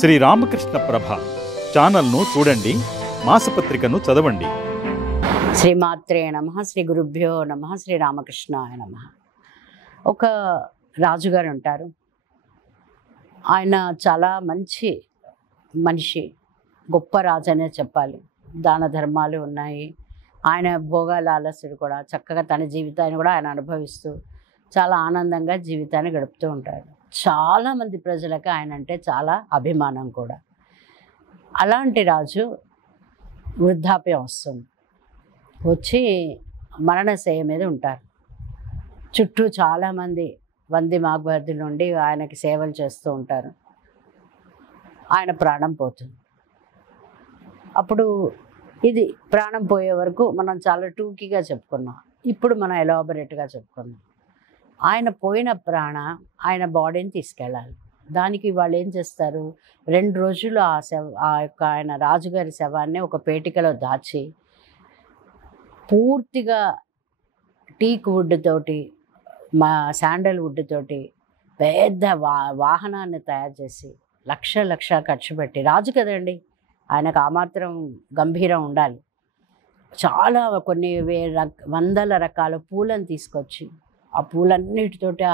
శ్రీ రామకృష్ణ ప్రభ ఛానల్ను చూడండి, మాసపత్రికను చదవండి. శ్రీమాత్రే నమః, శ్రీ గురుభ్యో నమః, శ్రీ రామకృష్ణాయ నమః. ఒక రాజుగారు ఉంటారు. ఆయన చాలా మంచి మనిషి, గొప్ప రాజు అనే చెప్పాలి. దాన ధర్మాలు ఉన్నాయి. ఆయన భోగాల ఆలస్యుడు కూడా, చక్కగా తన జీవితాన్ని కూడా ఆయన అనుభవిస్తూ చాలా ఆనందంగా జీవితాన్ని గడుపుతూ ఉంటాడు. చాలామంది ప్రజలకు ఆయన అంటే చాలా అభిమానం కూడా. అలాంటి రాజు వృద్ధాప్యం వస్తుంది. వచ్చి మరణశయ్య మీద ఉంటారు. చుట్టూ చాలామంది వంది మాగవర్ది నుండి ఆయనకి సేవలు చేస్తూ ఉంటారు. ఆయన ప్రాణం పోతుంది. అప్పుడు ఇది ప్రాణం పోయే వరకు మనం చాలా టూకీగా చెప్పుకున్నాం. ఇప్పుడు మనం ఎలాబొరేట్గా చెప్పుకున్నాం. ఆయన పోయిన ఆయన బాడీని తీసుకెళ్ళాలి. దానికి వాళ్ళు ఏం చేస్తారు, 2 రోజులు ఆ యొక్క ఆయన రాజుగారి శవాన్ని ఒక పేటికలో దాచి పూర్తిగా టీక్ వుడ్ తోటి, శాండల్ తోటి పెద్ద వాహనాన్ని తయారు చేసి లక్ష ఖర్చు పెట్టి, రాజు కదండి, ఆయనకు ఆ మాత్రం గంభీరం ఉండాలి. చాలా కొన్ని వందల రకాల పూలను తీసుకొచ్చి ఆ పూలన్నిటితోటి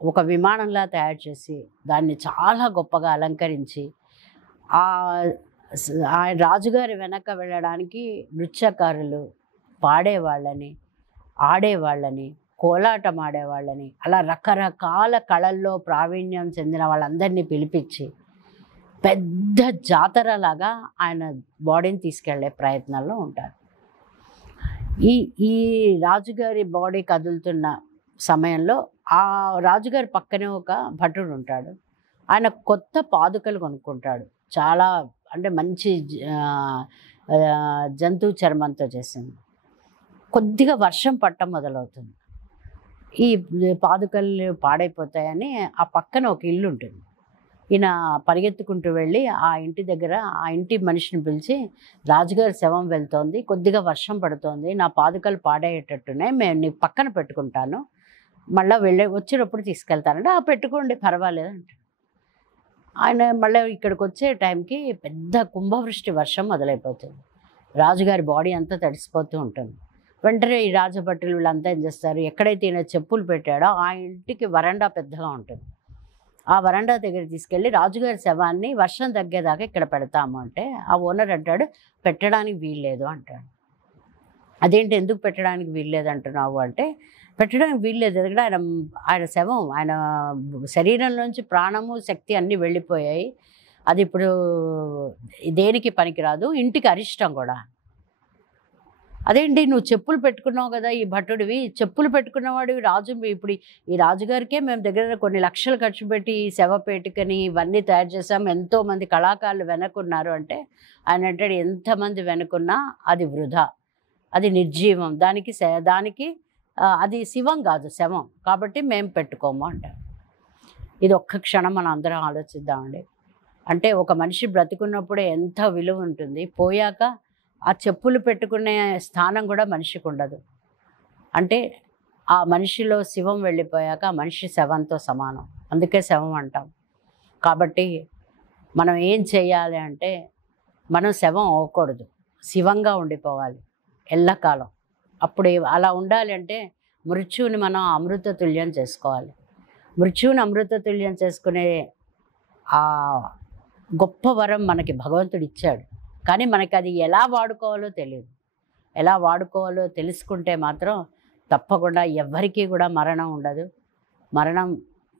ఒక విమానంలా తయారు చేసి దాన్ని చాలా గొప్పగా అలంకరించి ఆ రాజుగారి వెనక వెళ్ళడానికి నృత్యకారులు, పాడేవాళ్ళని, ఆడేవాళ్ళని, కోలాటం ఆడేవాళ్ళని, అలా రకరకాల కళల్లో ప్రావీణ్యం చెందిన వాళ్ళందరినీ పిలిపించి పెద్ద జాతరలాగా ఆయన బాడీని తీసుకెళ్లే ప్రయత్నాల్లో ఉంటారు. ఈ రాజుగారి బాడీ కదులుతున్న సమయంలో ఆ రాజుగారి పక్కనే ఒక భటుడు ఉంటాడు. ఆయన కొత్త పాదుకలు కొనుక్కుంటాడు. చాలా అంటే మంచి జంతువు చర్మంతో చేసింది. కొద్దిగా వర్షం పట్టడం మొదలవుతుంది. ఈ పాదుకలు పాడైపోతాయని ఆ పక్కన ఒక ఇల్లు ఉంటుంది. ఈయన పరిగెత్తుకుంటూ వెళ్ళి ఆ ఇంటి దగ్గర ఆ ఇంటి మనిషిని పిలిచి, రాజుగారి శవం వెళ్తోంది, కొద్దిగా వర్షం పడుతోంది, నా పాదుకలు పాడేటట్టున్నాయి, మేము నీ పక్కన పెట్టుకుంటాను, మళ్ళీ వచ్చేటప్పుడు తీసుకెళ్తానంటే, పెట్టుకోండి పర్వాలేదు అంట. ఆయన మళ్ళీ ఇక్కడికి వచ్చే టైంకి పెద్ద కుంభవృష్టి వర్షం మొదలైపోతుంది. రాజుగారి బాడీ అంతా తడిసిపోతూ ఉంటుంది. వెంటనే ఈ రాజభటులు వీళ్ళంతా ఏం చేస్తారు, ఎక్కడైతే ఈయన చెప్పులు పెట్టాడో ఆ ఇంటికి వరండా పెద్దగా ఉంటుంది. ఆ వరండా దగ్గర తీసుకెళ్ళి రాజుగారి శవాన్ని వర్షం తగ్గేదాకా ఇక్కడ పెడతాము అంటే, ఆ ఓనర్ అంటాడు, పెట్టడానికి వీల్లేదు అంటాడు. అదేంటి, ఎందుకు పెట్టడానికి వీల్లేదు అంటున్నావు అంటే, పెట్టడానికి వీల్లేదు, ఎందుకంటే ఆయన శవం, ఆయన శరీరంలోంచి ప్రాణము శక్తి అన్నీ వెళ్ళిపోయాయి, అది ఇప్పుడు దేనికి పనికిరాదు, ఇంటికి అరిష్టం కూడా. అదేంటి, నువ్వు చెప్పులు పెట్టుకున్నావు కదా, ఈ భటుడివి చెప్పులు పెట్టుకున్నవాడివి, రాజు ఇప్పుడు ఈ రాజుగారికే మేము దగ్గర కొన్ని లక్షలు ఖర్చు పెట్టి ఈ శవపేటికని ఇవన్నీ తయారు చేసాము, ఎంతోమంది కళాకారులు వెనకున్నారు అంటే, ఆయన అంటాడు, ఎంతమంది వెనుకున్నా అది వృధా, అది నిర్జీవం, దానికి అది శివం కాదు, శవం, కాబట్టి మేము పెట్టుకోము అంటారు. ఇది ఒక్క క్షణం మనం అందరం ఆలోచిద్దామండి. అంటే ఒక మనిషి బ్రతికున్నప్పుడే ఎంత విలువ ఉంటుంది, పోయాక ఆ చెప్పులు పెట్టుకునే స్థానం కూడా మనిషికి ఉండదు. అంటే ఆ మనిషిలో శివం వెళ్ళిపోయాక ఆ మనిషి శవంతో సమానం, అందుకే శవం అంటాం. కాబట్టి మనం ఏం చేయాలి అంటే, మనం శవం అవ్వకూడదు, శివంగా ఉండిపోవాలి ఎల్లకాలం. అప్పుడు అలా ఉండాలి అంటే మృత్యువుని మనం అమృత తుల్యం చేసుకోవాలి. మృత్యువుని అమృత తుల్యం చేసుకునే ఆ గొప్ప వరం మనకి భగవంతుడు ఇచ్చాడు. కానీ మనకి అది ఎలా వాడుకోవాలో తెలియదు. ఎలా వాడుకోవాలో తెలుసుకుంటే మాత్రం తప్పకుండా ఎవ్వరికీ కూడా మరణం ఉండదు. మరణం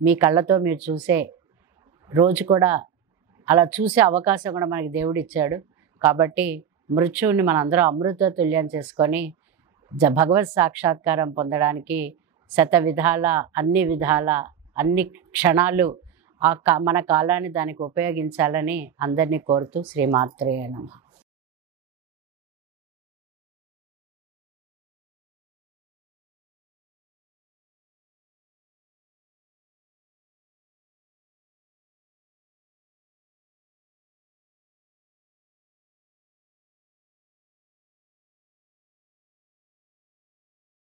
మీ కళ్ళతో మీరు చూసే రోజు కూడా, అలా చూసే అవకాశం కూడా మనకి దేవుడు ఇచ్చాడు. కాబట్టి మృత్యువుని మనందరం అమృత తుల్యం చేసుకొని భగవత్ సాక్షాత్కారం పొందడానికి విధాల అన్ని విధాల అన్ని క్షణాలు మన కాలాన్ని దానికి ఉపయోగించాలని అందరినీ కోరుతూ శ్రీమాత్రే నమః.